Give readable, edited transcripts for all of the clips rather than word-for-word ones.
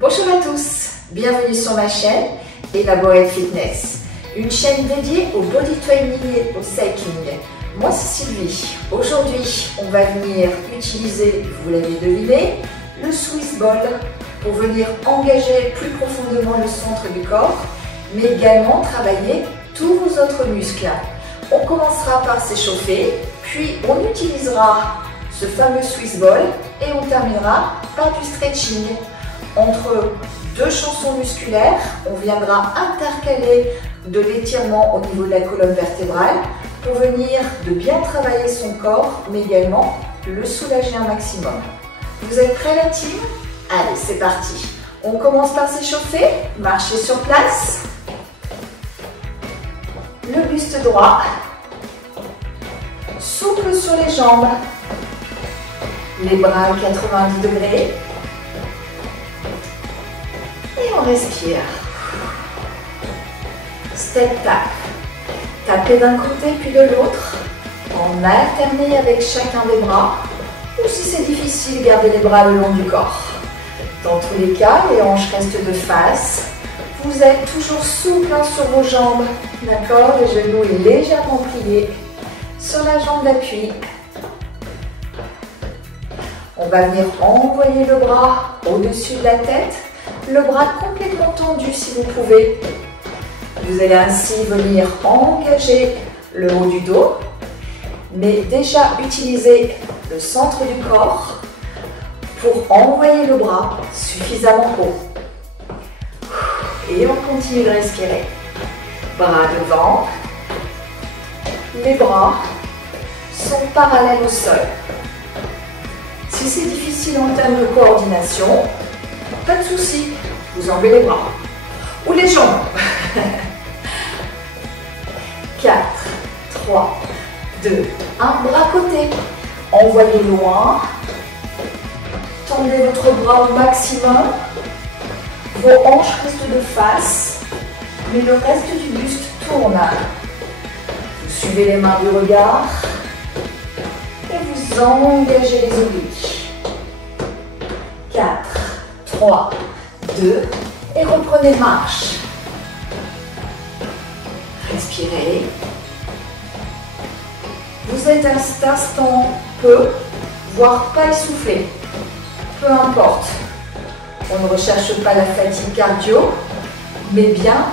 Bonjour à tous, bienvenue sur ma chaîne Elaborate Fitness, une chaîne dédiée au body training et au cycling. Moi c'est Sylvie. Aujourd'hui on va venir utiliser, vous l'avez deviné, le Swiss Ball pour venir engager plus profondément le centre du corps, mais également travailler tous vos autres muscles. On commencera par s'échauffer, puis on utilisera ce fameux Swiss Ball et on terminera par du stretching. Entre deux chansons musculaires, on viendra intercaler de l'étirement au niveau de la colonne vertébrale pour venir de bien travailler son corps, mais également le soulager un maximum. Vous êtes prêts la team? Allez, c'est parti. On commence par s'échauffer, marcher sur place. Le buste droit, souple sur les jambes, les bras à 90 degrés. Et on respire. Step tap. Tapez d'un côté puis de l'autre. En alterner avec chacun des bras. Ou si c'est difficile, gardez les bras le long du corps. Dans tous les cas, les hanches restent de face. Vous êtes toujours souple sur vos jambes. D'accord? Les genoux légèrement pliés sur la jambe d'appui. On va venir envoyer le bras au-dessus de la tête. Le bras complètement tendu si vous pouvez. Vous allez ainsi venir engager le haut du dos, mais déjà utiliser le centre du corps pour envoyer le bras suffisamment haut. Et on continue de respirer. Bras devant. Les bras sont parallèles au sol. Si c'est difficile en termes de coordination, pas de souci, vous enlevez les bras ou les jambes. 4, 3, 2, 1, bras côté. Envoyez loin. Tendez votre bras au maximum. Vos hanches restent de face, mais le reste du buste tourne. Vous suivez les mains du regard et vous engagez les obliques. 4, 3, 2, et reprenez marche. Respirez. Vous êtes à cet instant peu, voire pas essoufflé. Peu importe. On ne recherche pas la fatigue cardio, mais bien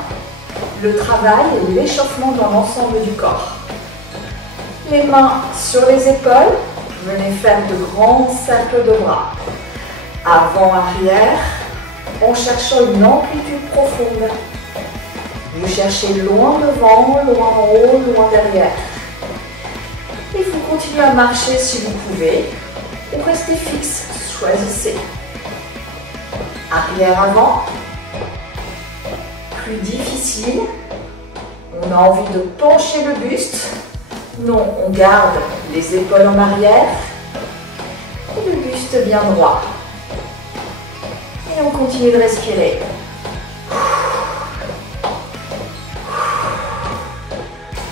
le travail et l'échauffement dans l'ensemble du corps. Les mains sur les épaules, venez faire de grands cercles de bras. Avant-arrière, en cherchant une amplitude profonde. Vous cherchez loin devant, loin en haut, loin derrière. Et vous continuez à marcher si vous pouvez, ou restez fixe, choisissez. Arrière-avant, plus difficile. On a envie de pencher le buste. Non, on garde les épaules en arrière et le buste bien droit. Et on continue de respirer.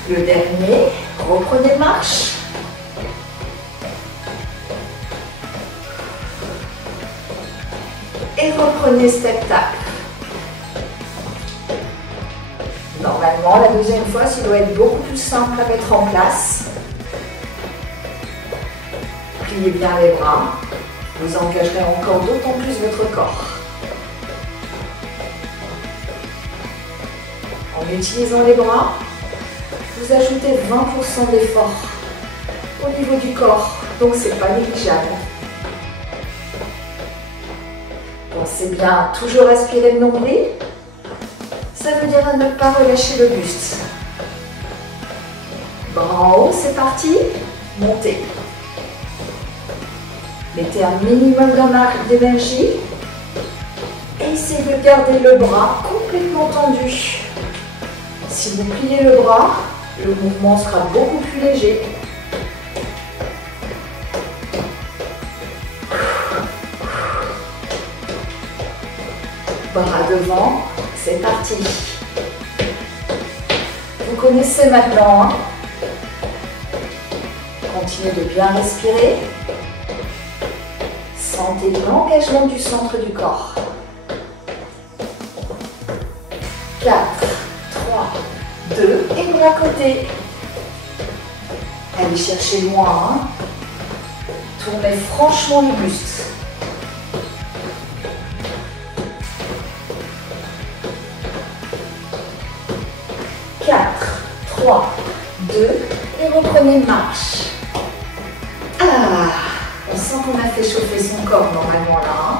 Le dernier, reprenez marche. Et reprenez step tap. Normalement, la deuxième fois, ça doit être beaucoup plus simple à mettre en place. Pliez bien les bras. Vous engagerez encore d'autant plus votre corps. En utilisant les bras, vous ajoutez 20% d'effort au niveau du corps, donc c'est pas négligeable. Pensez bien à toujours aspirer le nombril. Ça veut dire à ne pas relâcher le buste. Bras en haut, c'est parti. Montez. Mettez un minimum d'énergie et essayez de garder le bras complètement tendu. Si vous pliez le bras, le mouvement sera beaucoup plus léger. Bras devant, c'est parti. Vous connaissez maintenant, hein? Continuez de bien respirer. Sentez l'engagement du centre du corps. 4, 3, 2, et bras côté. Allez chercher loin. Hein. Tournez franchement le buste. 4, 3, 2, et reprenez marche. Ah, on sent qu'on a fait chauffer son corps normalement là. Hein.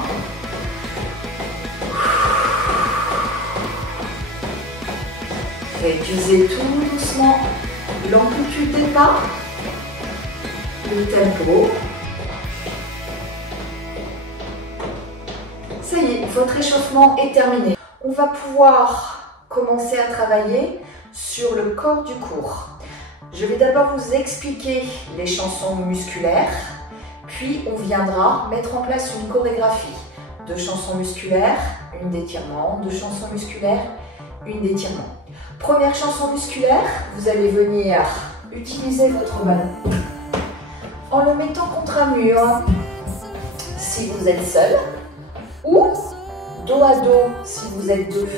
Réduisez tout doucement l'amplitude des pas, le tempo. Ça y est, votre échauffement est terminé. On va pouvoir commencer à travailler sur le corps du cours. Je vais d'abord vous expliquer les chansons musculaires, puis on viendra mettre en place une chorégraphie. 2 chansons musculaires, une d'étirement, 2 chansons musculaires, une d'étirement. Première chanson musculaire, vous allez venir utiliser votre ballon en le mettant contre un mur si vous êtes seul ou dos à dos si vous êtes 2,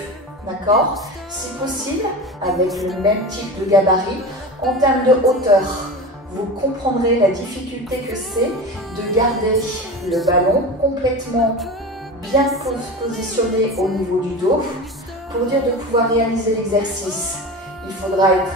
d'accord? Si possible, avec le même type de gabarit. En termes de hauteur, vous comprendrez la difficulté que c'est de garder le ballon complètement bien positionné au niveau du dos. Pour dire de pouvoir réaliser l'exercice, il faudra être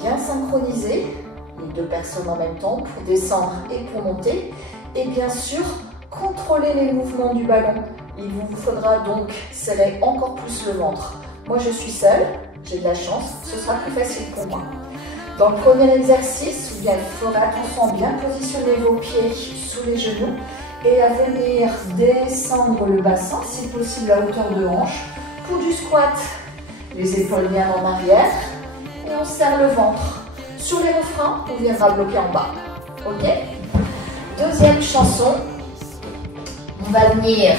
bien synchronisé, les 2 personnes en même temps, pour descendre et pour monter. Et bien sûr, contrôler les mouvements du ballon. Il vous faudra donc serrer encore plus le ventre. Moi, je suis seule, j'ai de la chance, ce sera plus facile pour moi. Dans le premier exercice, il faudra attention à bien positionner vos pieds sous les genoux et à venir descendre le bassin, si possible à hauteur de hanche. Pour du squat, les épaules bien en arrière et on serre le ventre. Sur les refrains, on viendra bloquer en bas. Ok? Deuxième chanson, on va venir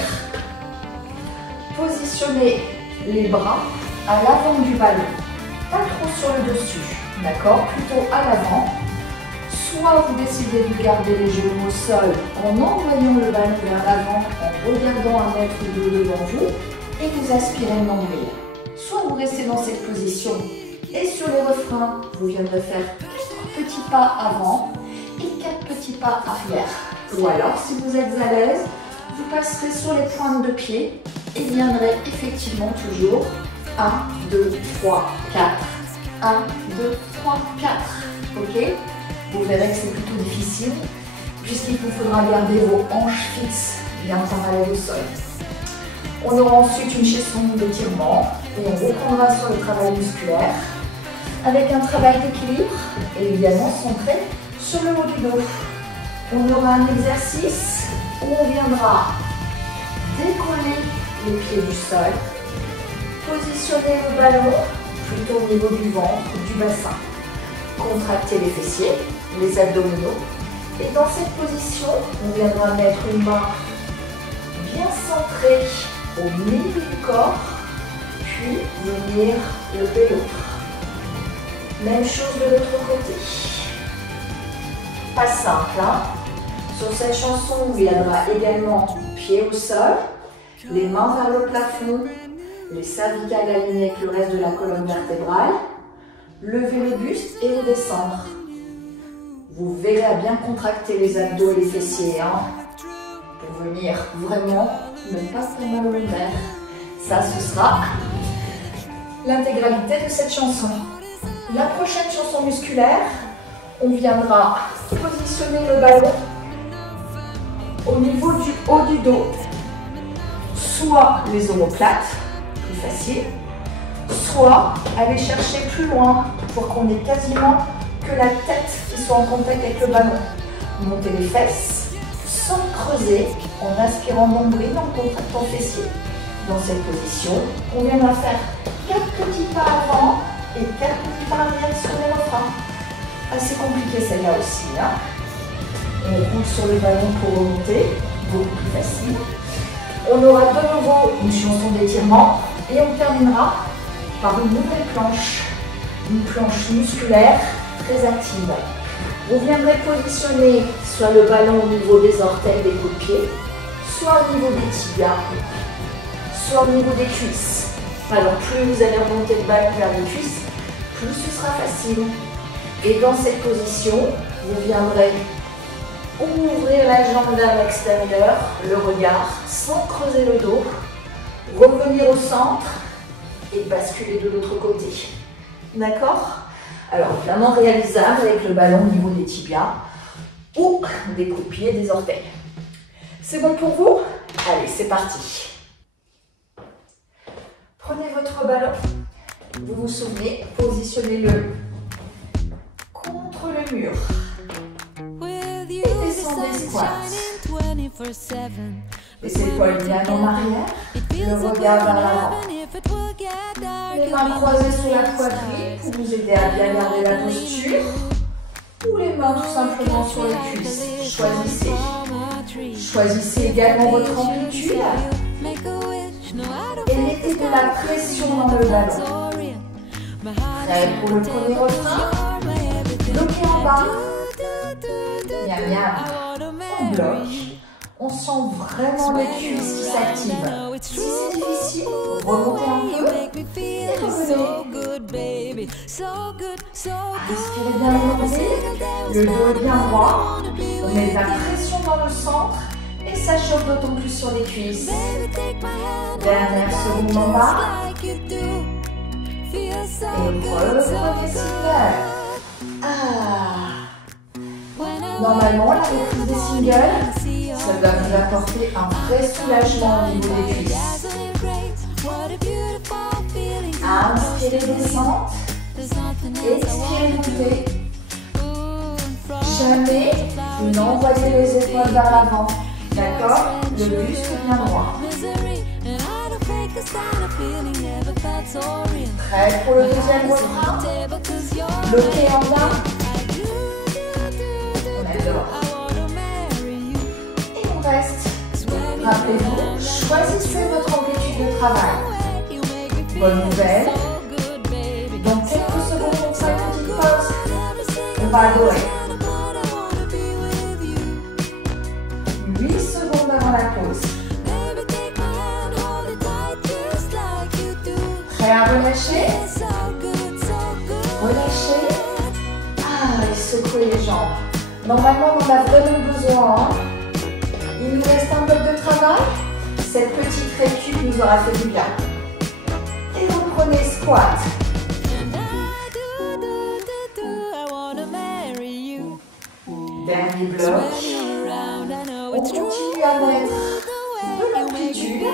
positionner les bras à l'avant du ballon, pas trop sur le dessus, d'accord? Plutôt à l'avant. Soit vous décidez de garder les genoux au sol en envoyant le ballon vers l'avant, en regardant un mètre de devant vous, et vous aspirez le nombril. Soit vous restez dans cette position et sur les refrains, vous viendrez faire 4 petits pas avant et 4 petits pas arrière. Ou alors, si vous êtes à l'aise, vous passerez sur les pointes de pied et viendrez effectivement toujours 1, 2, 3, 4. 1, 2, 3, 4. Ok? Vous verrez que c'est plutôt difficile puisqu'il vous faudra garder vos hanches fixes bien parallèles au sol. On aura ensuite une chanson d'étirement et on reprendra sur le travail musculaire avec un travail d'équilibre et également centré sur le haut du dos. On aura un exercice où on viendra décoller les pieds du sol, positionner le ballon plutôt au niveau du ventre, du bassin, contracter les fessiers, les abdominaux et dans cette position, on viendra mettre une main bien centrée au milieu du corps, puis venir lever l'autre. Même chose de l'autre côté. Pas simple, hein? Sur cette chanson, on viendra également pied au sol, les mains vers le plafond, les cervicales alignées avec le reste de la colonne vertébrale, lever le buste et redescendre. Vous verrez à bien contracter les abdos et les fessiers, hein? Pour venir vraiment ne pas faire mal au lombaire. Ça, ce sera l'intégralité de cette chanson. La prochaine chanson musculaire, on viendra positionner le ballon au niveau du haut du dos. Soit les omoplates, plus facile, soit aller chercher plus loin pour qu'on ait quasiment que la tête qui soit en contact avec le ballon. Montez les fesses sans creuser en aspirant nombril en contractant fessier. Dans cette position, on viendra faire 4 petits pas avant et 4 petits pas arrière sur les refrains. Assez compliqué celle-là aussi, hein? On roule sur le ballon pour remonter, beaucoup plus facile. On aura de nouveau une chanson d'étirement et on terminera par une nouvelle planche. Une planche musculaire très active. Vous viendrez positionner soit le ballon au niveau des orteils des coups de pied, soit au niveau des tibias, soit au niveau des cuisses. Alors plus vous allez remonter le ballon vers les cuisses, plus ce sera facile. Et dans cette position, vous viendrez ouvrir la jambe vers l'extérieur, le regard, sans creuser le dos, revenir au centre et basculer de l'autre côté. D'accord? Alors vraiment réalisable avec le ballon au niveau des tibias ou des coups de pied, des orteils. C'est bon pour vous? Allez, c'est parti. Prenez votre ballon, vous vous souvenez, positionnez-le contre le mur. Et descendez squat. Laissez le poil bien en arrière, le regard vers l'avant. Les mains croisées sous la poitrine pour vous aider à bien garder la posture. Ou les mains tout simplement sur les cuisses. Choisissez. Choisissez également votre amplitude. Et mettez de la pression dans le ballon. Prêt pour le premier refrain. Bloquez en bas. Miam miam. On bloque. On sent vraiment les cuisses qui s'activent. Si c'est difficile, remontez un peu et revenez. Inspirez bien le dos est bien droit. On met de la pression dans le centre et ça chauffe d'autant plus sur les cuisses. Dernière seconde en bas. Et reprenez single. Normalement, la reprise des singles, ça doit vous apporter un vrai soulagement au niveau des cuisses. Inspirez, descente. Expirez, montez. Jamais vous n'envoyez les épaules vers l'avant. D'accord? Le buste bien droit. Prêt pour le deuxième refrain? Bloquez en bas. On adore. Et on reste. Rappelez-vous, choisissez votre amplitude de travail. Bonne nouvelle. Dans quelques secondes, on fait une petite pause. On va adorer. 8 secondes avant la pause. Prêt à relâcher? Relâchez. Et secouez les jambes. Normalement, on en a vraiment besoin. Hein. Il nous reste un bloc de travail. Cette petite récup nous aura fait du bien. Et vous prenez squat. Dernier bloc. On continue à mettre de l'amplitude.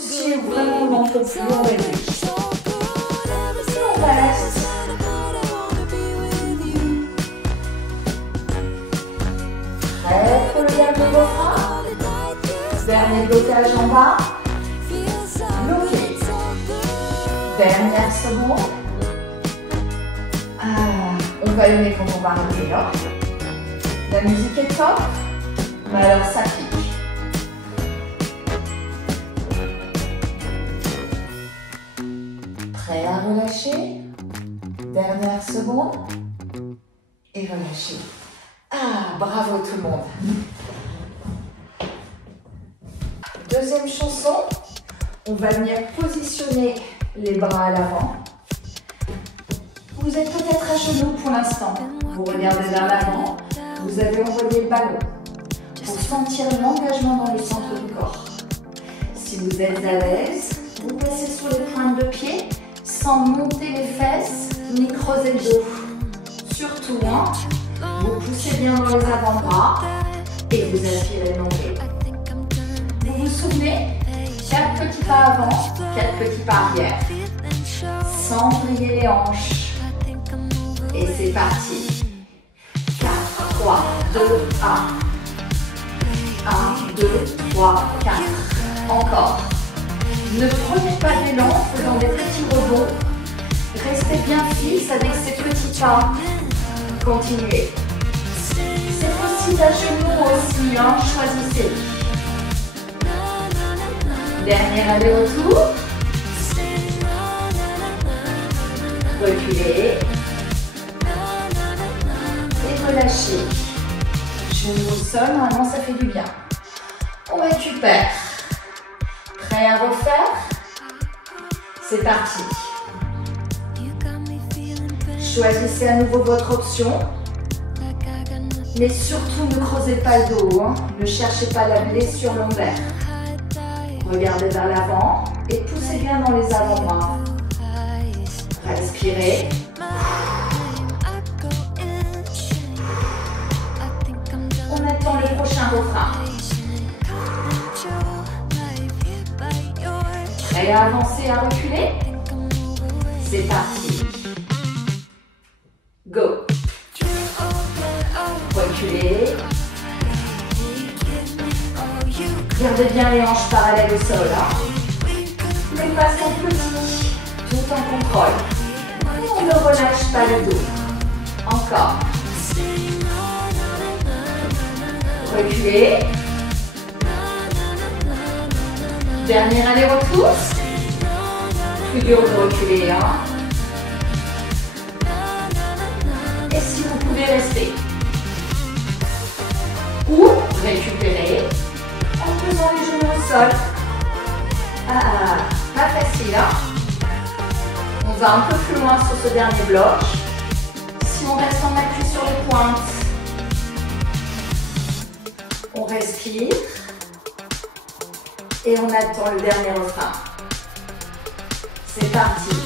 Si vraiment on n'en peut plus, on réduit. Et on reste. Prêt pour le dernier refrain. Dernier blocage en bas. Bloqué. Dernière seconde. On va aimer quand on va arriver là. La musique est top, mais alors ça pique. Prêt à relâcher. Dernière seconde. Et relâcher. Bravo tout le monde. Deuxième chanson. On va venir positionner les bras à l'avant. Vous êtes peut-être à genoux pour l'instant. Vous regardez vers l'avant. Vous avez envoyé le ballon pour sentir l'engagement dans le centre du corps. Si vous êtes à l'aise, vous placez sur les pointes de pied sans monter les fesses ni creuser le dos. Surtout, vous poussez bien dans les avant-bras et vous aspirez le nombril. Vous vous souvenez? 4 petits pas avant, 4 petits pas arrière. Sans plier les hanches. Et c'est parti. 4, 3, 2, 1. 1, 2, 3, 4. Encore. Ne prenez pas d'élan en faisant des petits rebonds. Restez bien fixe avec ces petits pas. Continuez. C'est possible à genoux aussi, choisissez. Dernier aller-retour. Reculez. Et relâchez. Genoux au sol, normalement ça fait du bien. On récupère. Prêt à refaire? C'est parti. Choisissez à nouveau votre option. Mais surtout, ne creusez pas le dos. Hein. Ne cherchez pas la blessure lombaire. Regardez vers l'avant et poussez bien dans les avant-bras. Respirez. On attend le prochain refrain. Prêt à avancer, à reculer? C'est parti. Go. Reculez. Gardez bien les hanches parallèles au sol. Hein. Les pas sont petits, tout en contrôle. Et on ne relâche pas le dos. Encore. Reculez. Dernier aller-retour. Plus dur de reculer. Hein. Et si vous pouvez rester. Ou récupérer en posant les genoux au sol. Ah, pas facile, hein? On va un peu plus loin sur ce dernier bloc. Si on reste en appui sur les pointes, on respire et on attend le dernier refrain. C'est parti.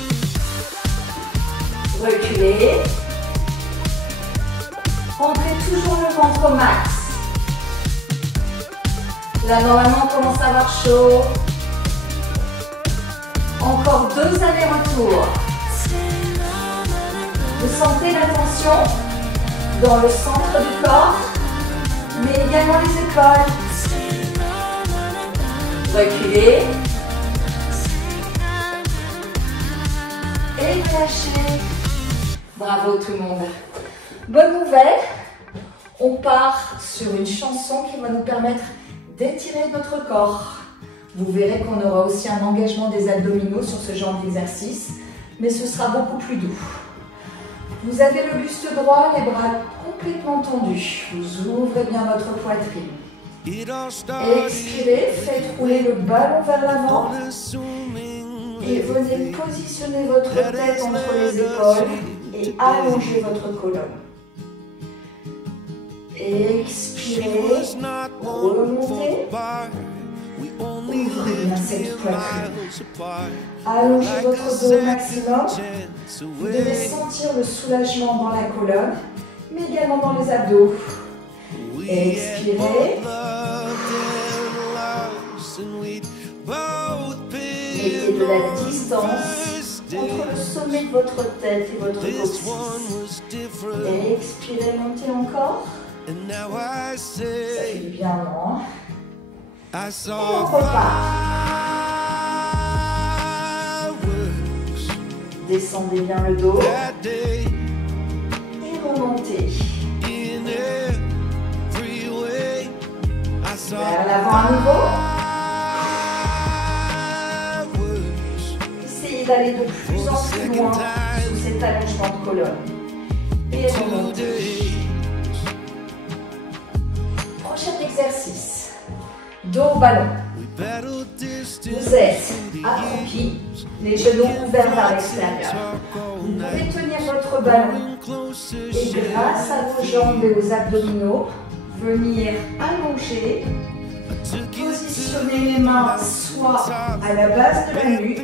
Reculez. Rentrez toujours le ventre au max. Là, normalement, on commence à avoir chaud. Encore 2 allers-retours. Vous sentez la tension dans le centre du corps, mais également les épaules. Reculez. Et relâchez. Bravo tout le monde. Bonne nouvelle, on part sur une chanson qui va nous permettre d'étirer notre corps. Vous verrez qu'on aura aussi un engagement des abdominaux sur ce genre d'exercice, mais ce sera beaucoup plus doux. Vous avez le buste droit, les bras complètement tendus. Vous ouvrez bien votre poitrine. Expirez, faites rouler le ballon vers l'avant. Et venez positionner votre tête entre les épaules et allonger votre colonne. Expirez, remontez. Ouvrez bien cette poitrine. Allongez votre dos au maximum. Vous devez sentir le soulagement dans la colonne, mais également dans les abdos. Expirez. Mettez de la distance entre le sommet de votre tête et votre coccyx. Expirez, montez encore. Ça fait du bien, non? Et on repart. Descendez bien le dos. Et remontez. Vers l'avant à nouveau. Essayez d'aller de plus en plus loin sous cet allongement de colonne. Et remontez. Prochain exercice. Dos au ballon. Vous êtes accroupi, les genoux ouverts vers l'extérieur. Vous pouvez tenir votre ballon et grâce à vos jambes et aux abdominaux, venir allonger, positionner les mains soit à la base de la nuque,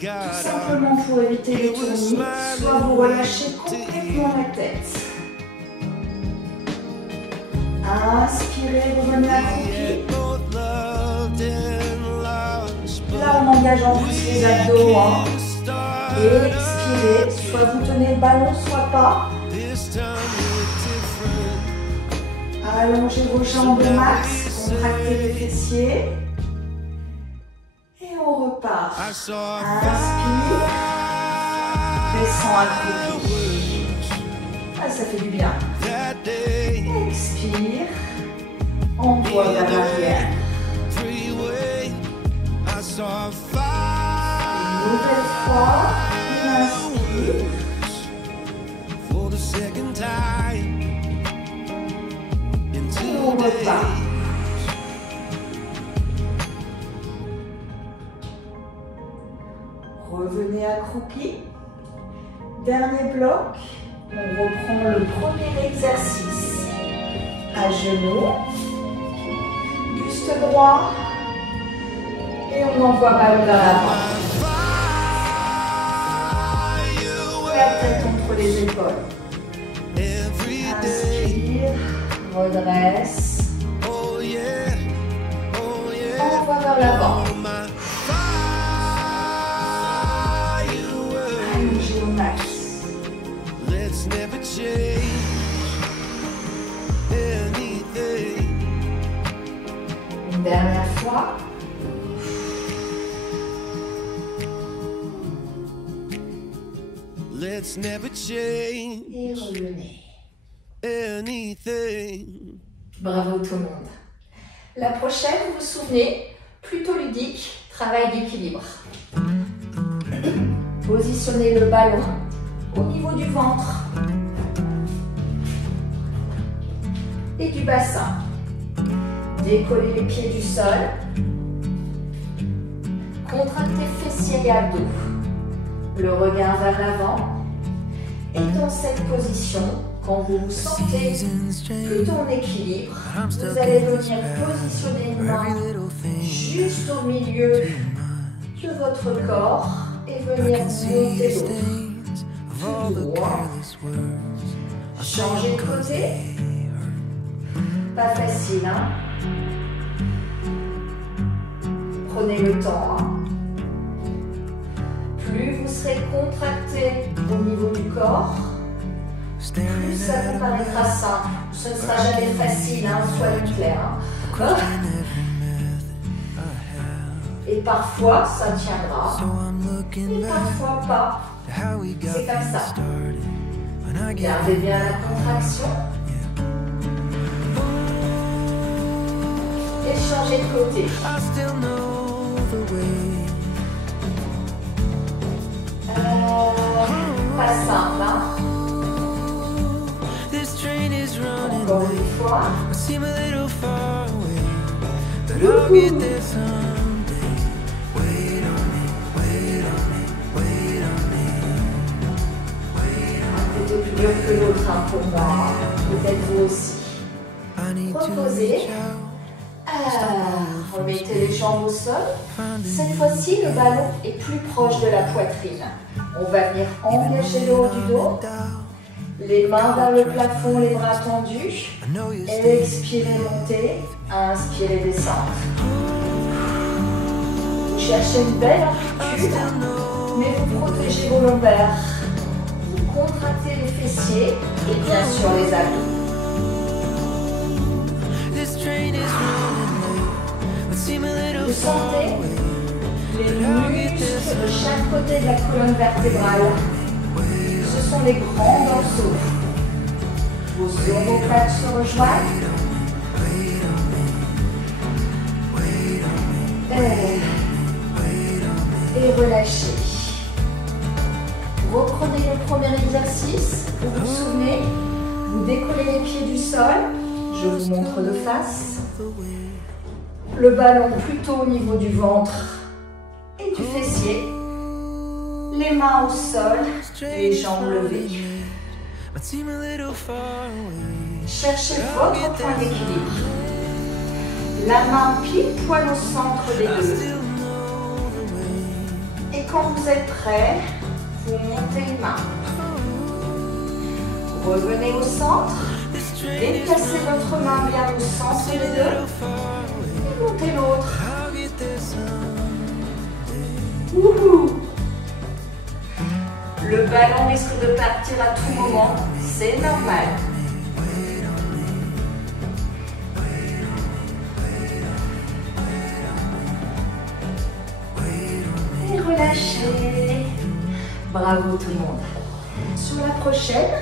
tout simplement pour éviter les tournis, soit vous relâchez complètement la tête. Inspirez, revenez accroupi. Là, on engage en plus les abdos. Hein. Et expirez, soit vous tenez le ballon, soit pas. Allongez vos jambes au max, contractez les fessiers. Et on repart. Inspire, descend accroupi. Ah, ça fait du bien. Expire, envoie vers l'arrière. Une nouvelle fois, inspire. Et on repart. Revenez accroupi. Dernier bloc. On reprend le premier exercice. À genoux. Buste droit. Et on envoie ballon vers l'avant. La tête entre les épaules. Inspire. Redresse. Envoie vers l'avant. Allongez au max. Une dernière fois. Let's never change. Et revenez. Anything. Bravo tout le monde. La prochaine, vous vous souvenez, plutôt ludique, travail d'équilibre. Positionnez le ballon au niveau du ventre et du bassin. Décollez les pieds du sol. Contractez fessiers et abdos. Le regard vers l'avant. Et dans cette position, quand vous vous sentez plutôt en équilibre, vous allez venir positionner une main juste au milieu de votre corps et venir monter l'autre. Tout droit. Changez de côté. Pas facile, hein? Prenez le temps. Hein? Plus vous serez contracté au niveau du corps, plus ça vous paraîtra simple. Ce ne sera jamais facile, hein, soyons clairs. Hein. Et parfois, ça tiendra. Et parfois pas. C'est comme ça. Gardez bien la contraction. Et changez de côté. Pas simple, hein? Encore une fois. Plutôt plus dur que l'autre, hein, pour moi. Peut-être vous aussi. Reposez. Remettez les jambes au sol. Cette fois-ci, le ballon est plus proche de la poitrine. On va venir engager le haut du dos. Les mains vers le plafond, les bras tendus. Expirez, montez. Inspirez, descendre. Vous cherchez une belle amplitude, mais vous protégez vos lombaires. Vous contractez les fessiers et bien sûr les abdos. Vous sentez les muscles de chaque côté de la colonne vertébrale. Ce sont les grands morceaux. Vos omoplates se rejoignent. Et relâchez. Reprenez le premier exercice. Vous vous souvenez, vous décollez les pieds du sol. Je vous montre de face. Le ballon plutôt au niveau du ventre et du fessier. Les mains au sol, les jambes levées. Cherchez votre point d'équilibre. La main pile poil au centre des deux. Et quand vous êtes prêt, vous montez une main. Revenez au centre. Déplacez votre main bien au centre des deux. Et montez l'autre. Le ballon risque de partir à tout moment. C'est normal. Et relâchez. Bravo tout le monde. Sur la prochaine,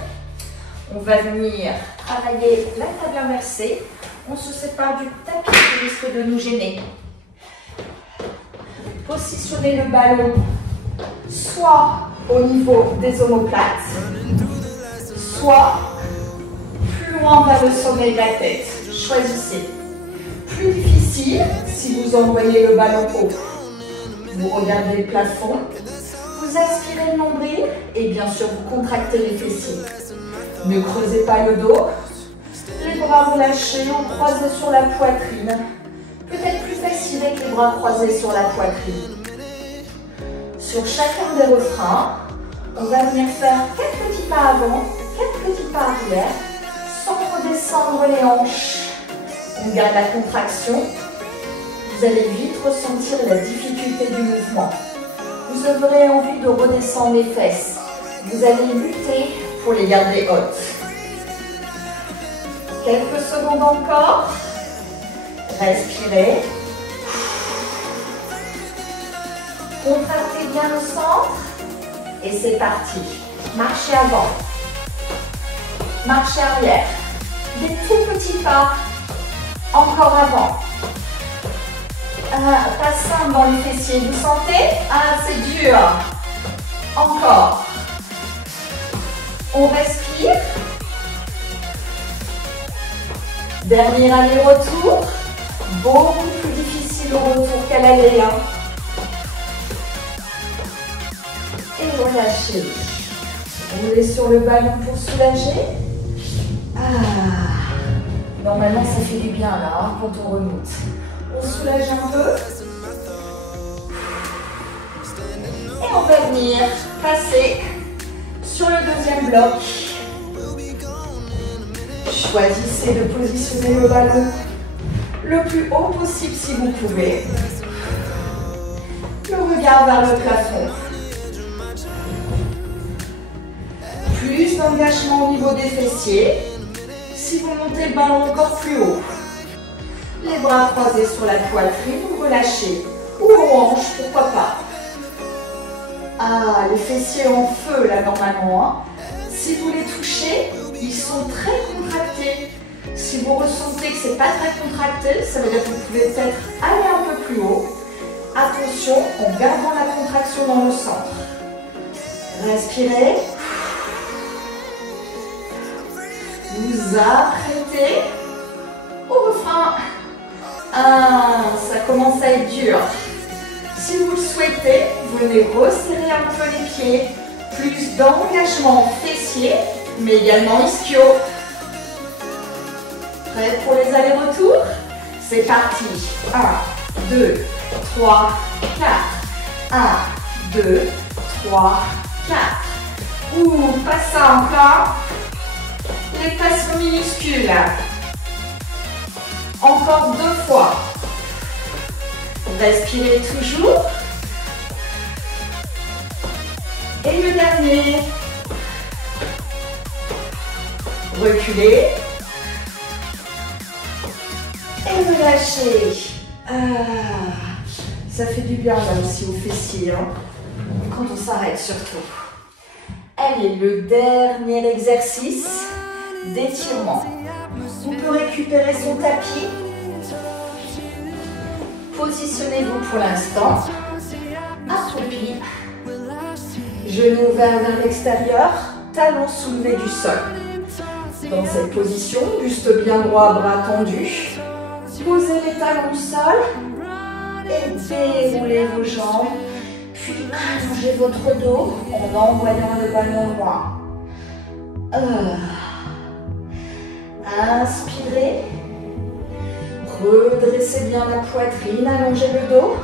on va venir travailler la table inversée. On se sépare du tapis qui risque de nous gêner. Positionnez le ballon soit au niveau des omoplates, soit plus loin vers le sommet de la tête. Choisissez. Plus difficile si vous envoyez le ballon haut. Vous regardez le plafond Vous aspirez le nombril et bien sûr vous contractez les fessiers. Ne creusez pas le dos. Les bras relâchés ou croisés sur la poitrine. Peut-être plus facile avec les bras croisés sur la poitrine. Sur chacun des refrains, on va venir faire 4 petits pas avant, 4 petits pas arrière, sans redescendre les hanches. On garde la contraction. Vous allez vite ressentir la difficulté du mouvement. Vous aurez envie de redescendre les fesses. Vous allez lutter pour les garder hautes. Quelques secondes encore. Respirez. Contractez bien le centre. Et c'est parti. Marchez avant. Marchez arrière. Des tout petits pas. Encore avant. Pas simple dans les fessiers. Vous sentez? C'est dur. Encore. On respire. Dernier aller-retour. Beaucoup plus difficile au retour qu'à l'aller. Et relâchez. Roulez sur le ballon pour soulager. Normalement, ça fait du bien là, quand on remonte. On soulage un peu. Et on va venir passer sur le deuxième bloc. Choisissez de positionner le ballon le plus haut possible si vous pouvez. Le regard vers le plafond. Plus d'engagement au niveau des fessiers. Si vous montez le ballon encore plus haut. Les bras croisés sur la poitrine, vous relâchez. Ou aux hanches, pourquoi pas. Les fessiers en feu là normalement. Si vous les touchez, ils sont très contractés. Si vous ressentez que c'est pas très contracté, ça veut dire que vous pouvez peut-être aller un peu plus haut. Attention, en gardant la contraction dans le centre. Respirez. Vous apprêtez au refrain. Ça commence à être dur. Si vous le souhaitez, venez resserrer un peu les pieds. Plus d'engagement fessier, mais également ischio. Prêt pour les allers-retours? C'est parti. 1, 2, 3, 4. 1, 2, 3, 4. Pas simple, hein? Les pas sont minuscules. Encore 2 fois. Respirez toujours. Et le dernier. Reculez. Et relâchez. Ça fait du bien là aussi aux fessiers. Quand on s'arrête surtout. Allez, le dernier exercice d'étirement. On peut récupérer son tapis. Positionnez-vous pour l'instant. Accroupi. Genoux ouverts vers l'extérieur. Talons soulevés du sol. Dans cette position, buste bien droit, bras tendus. Posez les talons au sol. Et déroulez vos jambes. Puis allongez votre dos en envoyant le ballon loin. Inspirez. Redressez bien la poitrine, allongez le dos.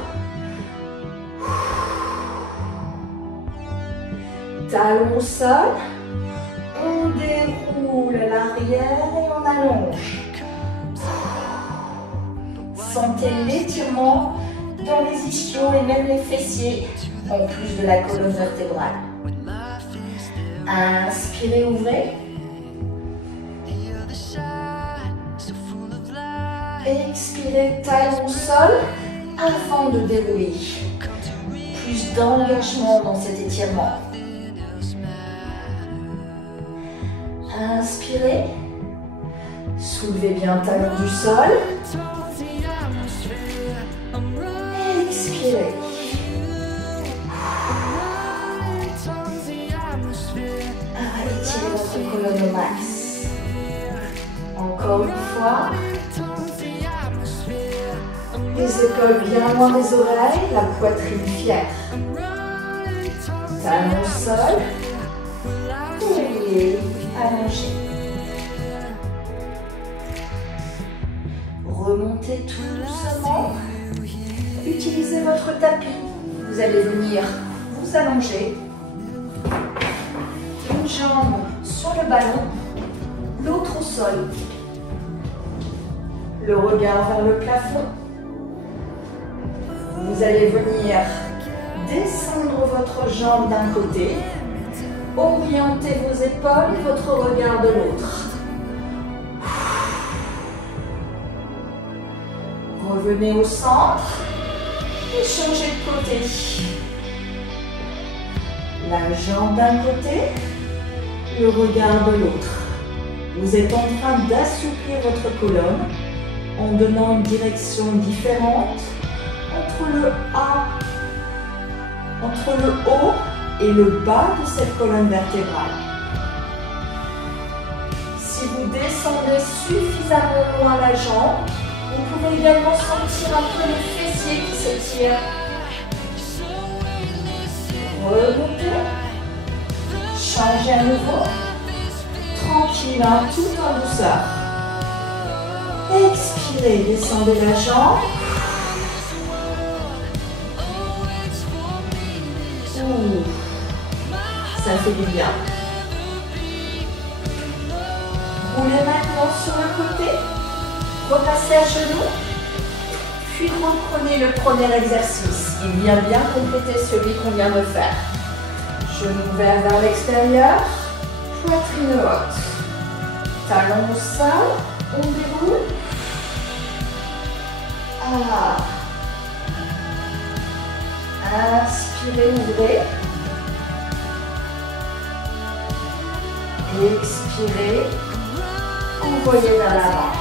Talons au sol. On déroule à l'arrière et on allonge. Sentez l'étirement dans les ischios et même les fessiers, en plus de la colonne vertébrale. Inspirez, ouvrez. Expirez, talons au sol, avant de dérouler. Plus d'engagement dans cet étirement. Inspirez. Soulevez bien le talon du sol. Expirez. Étirez votre colonne au max. Encore une fois. Les épaules bien loin des oreilles, la poitrine fière. Talons au sol. Et allongez. Remontez tout doucement. Utilisez votre tapis. Vous allez venir vous allonger. Une jambe sur le ballon, l'autre au sol. Le regard vers le plafond. Vous allez venir descendre votre jambe d'un côté, orienter vos épaules et votre regard de l'autre. Revenez au centre et changez de côté. La jambe d'un côté, le regard de l'autre. Vous êtes en train d'assouplir votre colonne en donnant une direction différente entre le haut et le bas de cette colonne vertébrale. Si vous descendez suffisamment loin la jambe, vous pouvez également sentir un peu les fessiers qui s'étirent. Remontez. Changez à nouveau. Tranquille, hein, tout en douceur. Expirez, descendez la jambe. Ouh, ça fait du bien. Roulez maintenant sur le côté. Repassez à genoux. Puis reprenez le premier exercice. Il vient bien compléter celui qu'on vient de faire. Genoux ouverts vers l'extérieur. Poitrine haute. Talons au sol. On déroule. Inspirez, ouvrez. Expirez. Envoyez vers l'avant.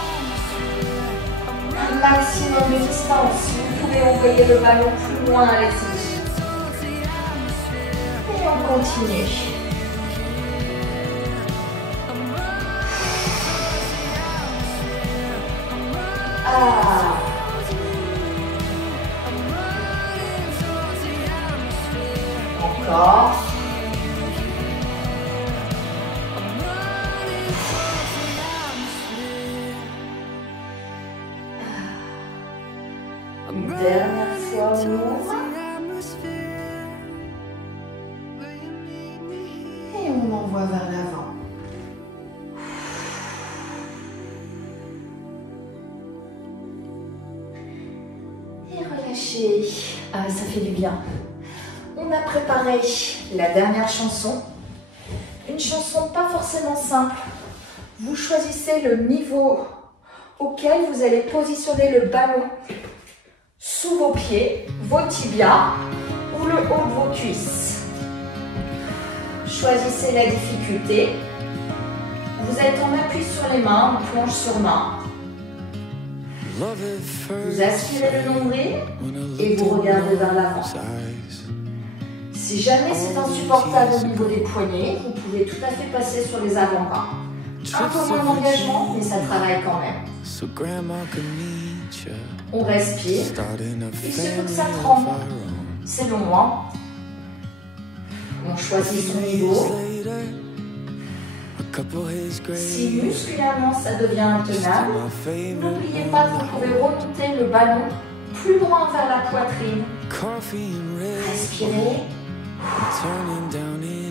Un maximum de distance. Vous pouvez envoyer le ballon plus loin, allez-y. Et on continue. Encore. Une dernière fois, on ouvre. Et on envoie vers l'avant. Et relâchez. Ça fait du bien. On a préparé la dernière chanson. Une chanson pas forcément simple. Vous choisissez le niveau auquel vous allez positionner le ballon sous vos pieds, vos tibias ou le haut de vos cuisses. Choisissez la difficulté. Vous êtes en appui sur les mains, en planche sur main. Vous aspirez le nombril et vous regardez vers l'avant. Si jamais c'est insupportable au niveau des poignets, vous pouvez tout à fait passer sur les avant-bras. Un peu moins d'engagement, mais ça travaille quand même. On respire. Il se peut que ça tremble. C'est long, hein? On choisit son niveau. Si musculairement ça devient intenable, n'oubliez pas que vous pouvez remonter le ballon plus loin vers la poitrine. Respirez.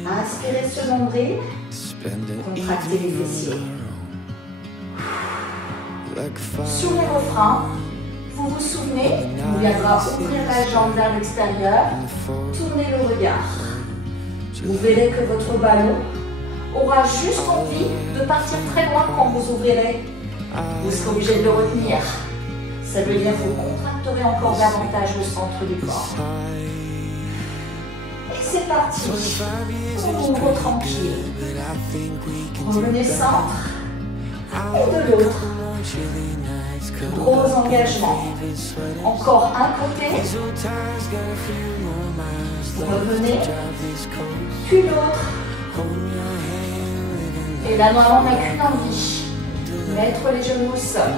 Inspirez ce nombril. Contractez les fessiers. Sur les refrains, vous vous souvenez, il viendra ouvrir la jambe vers l'extérieur, tournez le regard. Vous verrez que votre ballon aura juste envie de partir très loin quand vous ouvrirez. Vous serez obligé de le retenir. Ça veut dire que vous contracterez encore davantage le centre du corps. Et c'est parti. On ouvre tranquille. Revenez centre. Et de l'autre. Gros engagement. Encore un côté. Revenez. Puis l'autre. Et là, normalement, on n'a qu'une envie. Mettre les genoux au sol.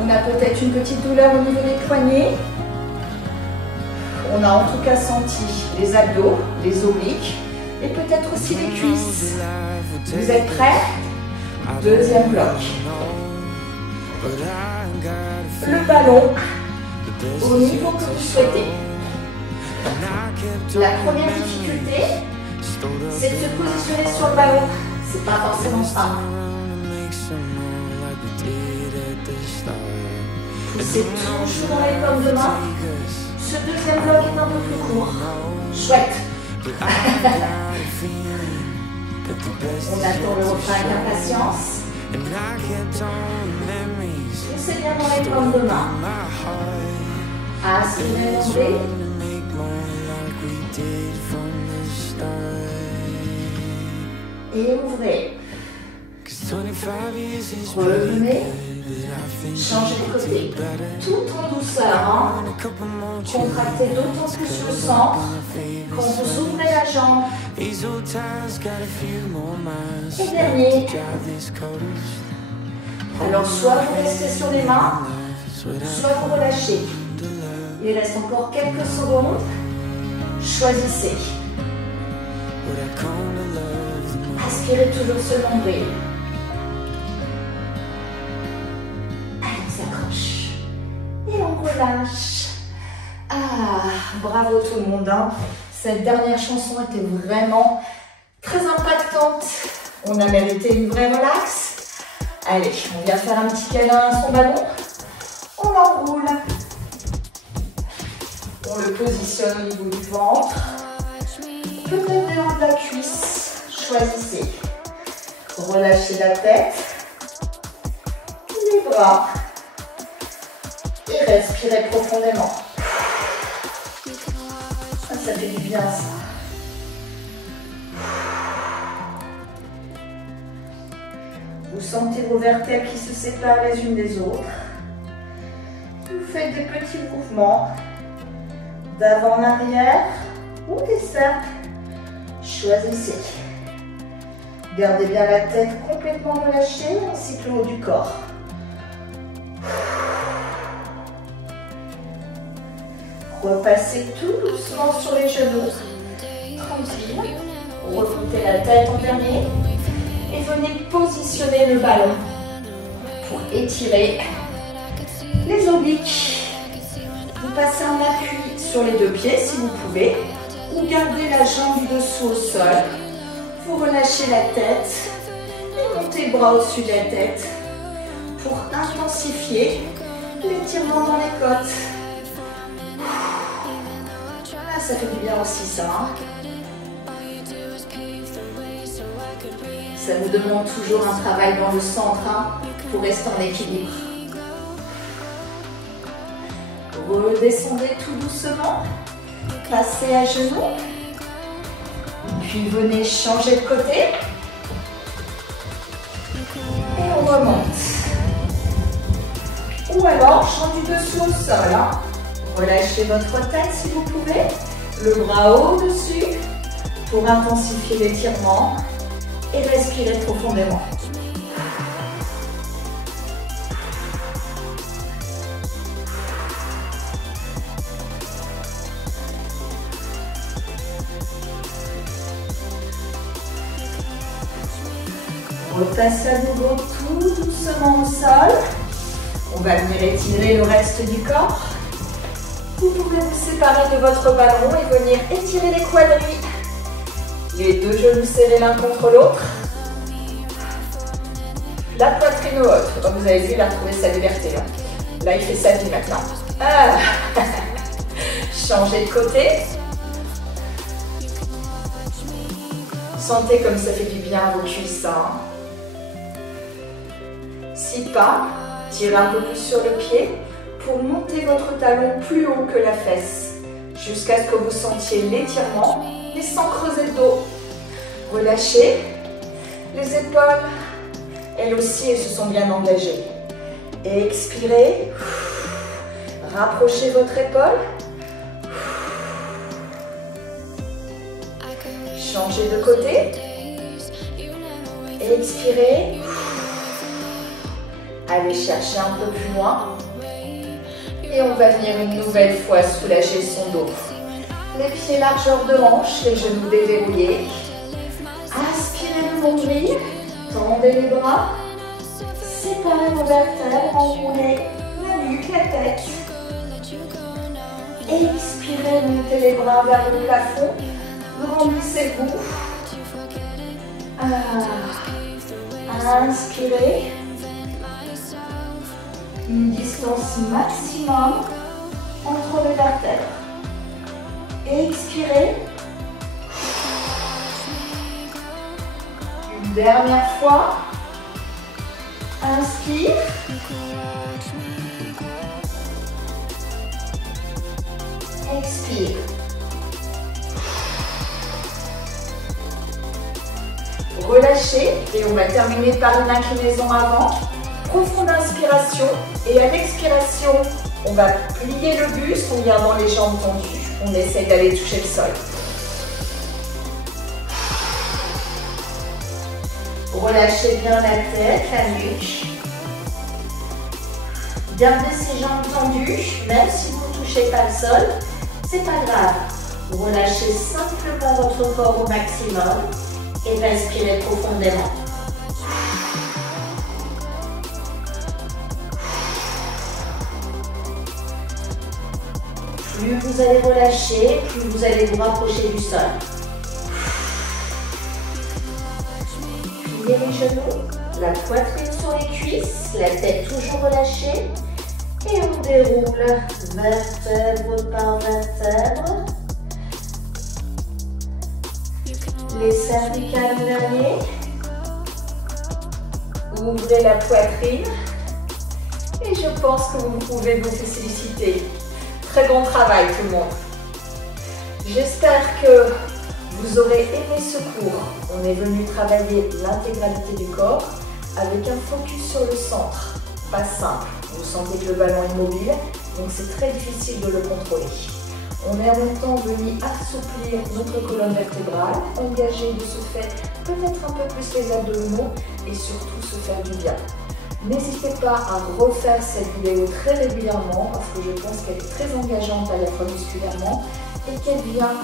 On a peut-être une petite douleur au niveau des poignets. On On a en tout cas senti les abdos, les obliques et peut-être aussi les cuisses. Vous êtes prêts? Deuxième bloc. Le ballon au niveau que vous souhaitez. La première difficulté, c'est de se positionner sur le ballon. C'est pas forcément simple. Poussez toujours dans les pommes de main. Ce deuxième bloc est un peu plus court. Chouette. On attend le refrain avec impatience. Poussez bien dans les pommes de main. Aspirez l'enlever. Et ouvrez. Revenez. Changez de côté. Tout en douceur. Hein. Contractez d'autant plus le centre quand vous ouvrez la jambe. Et dernier. Alors soit vous restez sur les mains, soit vous relâchez. Il reste encore quelques secondes. Choisissez. Aspirez toujours ce nombril. Allez, on s'accroche. Et on relâche. Ah, bravo tout le monde. Hein. Cette dernière chanson était vraiment très impactante. On a mérité une vraie relax. Allez, on vient faire un petit câlin à son ballon. On l'enroule. On le positionne au niveau du ventre. Peut-être le haut de la cuisse. Choisissez. Relâchez la tête. Les bras. Et respirez profondément. Ça fait du bien ça. Vous sentez vos vertèbres qui se séparent les unes des autres. Vous faites des petits mouvements d'avant en arrière ou des cercles. Choisissez. Gardez bien la tête complètement relâchée ainsi que le haut du corps. Repassez tout doucement sur les genoux. Tranquille. Remontez la tête en dernier. Et venez positionner le ballon pour étirer les obliques. Vous passez un appui sur les deux pieds si vous pouvez. Ou gardez la jambe du dessous au sol. Vous relâchez la tête. Et montez le bras au-dessus de la tête pour intensifier l'étirement dans les côtes. Ah, ça fait du bien aussi ça. Hein. Ça nous demande toujours un travail dans le centre hein, pour rester en équilibre. Redescendez tout doucement. Passez à genoux. Puis venez changer de côté. Et on remonte. Ou alors, champ du dessous au sol. Hein. Relâchez votre tête si vous pouvez. Le bras au-dessus pour intensifier l'étirement. Et respirez profondément. Repassez à nouveau tout doucement au sol. On va venir étirer le reste du corps. Vous pouvez vous séparer de votre ballon et venir étirer les quadris. Les deux genoux serrés l'un contre l'autre. La poitrine haute. Comme vous avez vu, il a retrouvé sa liberté. Hein. Là, il fait sa vie maintenant. Ah. Changez de côté. Sentez comme ça fait du bien à vos cuisses. Hein. Si pas, tirez un peu plus sur le pied pour monter votre talon plus haut que la fesse. Jusqu'à ce que vous sentiez l'étirement et sans creuser le dos. Relâchez les épaules. Elles aussi, elles se sont bien engagées. Et expirez. Rapprochez votre épaule. Changez de côté. Et expirez. Allez chercher un peu plus loin. Et on va venir une nouvelle fois soulager son dos. Les pieds largeur de hanche, les genoux déverrouillés. Inspirez le nombril, tendez les bras. Séparez vos vertèbres, enroulez la nuque, la tête. Expirez, montez les bras vers le plafond. Grandissez-vous. Inspirez. Une distance maximum entre les vertèbres. Expirez. Une dernière fois. Inspire. Expire. Relâchez et on va terminer par une inclinaison avant. Profonde inspiration et à l'expiration, on va plier le buste en gardant les jambes tendues. On essaye d'aller toucher le sol. Relâchez bien la tête, la nuque. Gardez ces jambes tendues, même si vous ne touchez pas le sol, c'est pas grave. Relâchez simplement votre corps au maximum et respirez profondément. Plus vous allez relâcher, plus vous allez vous rapprocher du sol. Pliez les genoux, la poitrine sur les cuisses, la tête toujours relâchée. Et on déroule vertèbre par vertèbre. Les cervicales en dernier. Ouvrez la poitrine. Et je pense que vous pouvez vous féliciter. Très bon travail tout le monde. J'espère que vous aurez aimé ce cours. On est venu travailler l'intégralité du corps avec un focus sur le centre. Pas simple. Vous sentez que le ballon est mobile, donc c'est très difficile de le contrôler. On est en même temps venu assouplir notre colonne vertébrale, engager de ce fait peut-être un peu plus les abdominaux et surtout se faire du bien. N'hésitez pas à refaire cette vidéo très régulièrement parce que je pense qu'elle est très engageante à la fois musculairement et qu'elle vient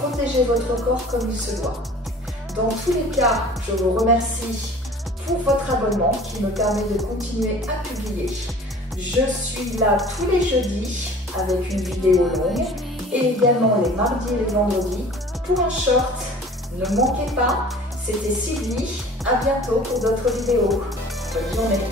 protéger votre corps comme il se doit. Dans tous les cas, je vous remercie pour votre abonnement qui me permet de continuer à publier. Je suis là tous les jeudis avec une vidéo longue et également les mardis et les vendredis pour un short. Ne manquez pas, c'était Sylvie, à bientôt pour d'autres vidéos. Bonne journée.